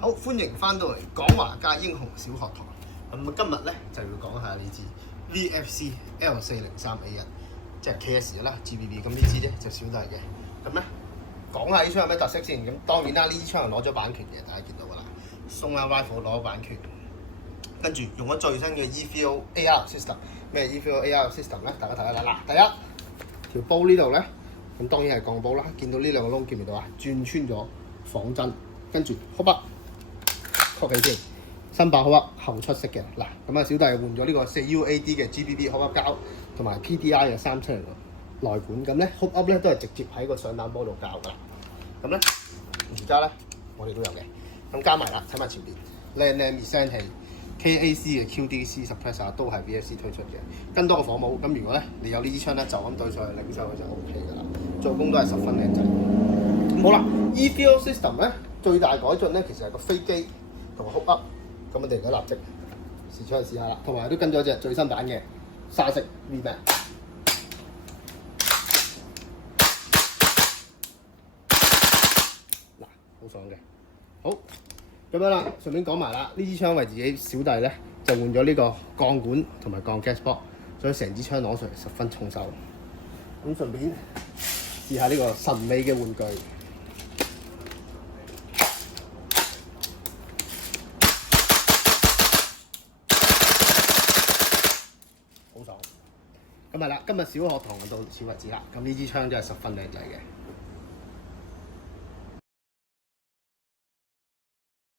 好，歡迎翻到嚟講華界英雄小學堂。咁今日咧就要講下呢支 VFC L403A1，即係 KS 啦 GBB。咁呢支咧就小弟嘅。咁咧講下呢槍有咩特色先。咁當然啦，呢支槍係攞咗版權嘅，大家見到㗎啦。Songa Rifle 攞咗版權，跟住用咗最新嘅 E-Feel AR System。咩 E-Feel AR System 咧？大家睇下啦。嗱，第一條煲呢度咧，咁當然係鋼煲啦。見到呢兩個窿，見唔見到啊？轉穿咗仿真，跟住哭筆。確起先，新版好噏後出色嘅嗱，咁啊小弟換咗呢個4UAD 嘅 GBB 好噏膠，同埋 PDI 嘅370內管，咁咧好噏咧都係直接喺個上彈波度教㗎啦。咁咧而家咧我哋都有嘅，咁加埋啦，睇埋前邊靚熱聲器 KAC 嘅 QDC suppressor 都係 VFC 推出嘅，跟多個火帽。咁如果咧你有呢支槍咧，就咁對上去領上去就 OK 㗎啦，做工都係十分靚仔。咁好啦 ，E-Feel System 咧最大改進咧其實係個飛機。同埋 hook up，咁我哋而家立即試槍試下啦，同埋都跟咗隻最新版嘅沙式 V-Max。嗱，好爽嘅。好，咁樣啦，順便講埋啦，呢支槍為自己小弟咧就換咗呢個鋼管同埋鋼 gas block，所以成支槍攞上嚟十分重手。咁順便試下呢個神秘嘅玩具。好爽！咁係啦，今日小學堂就到此為止啦。咁呢支槍真係十分靚仔嘅。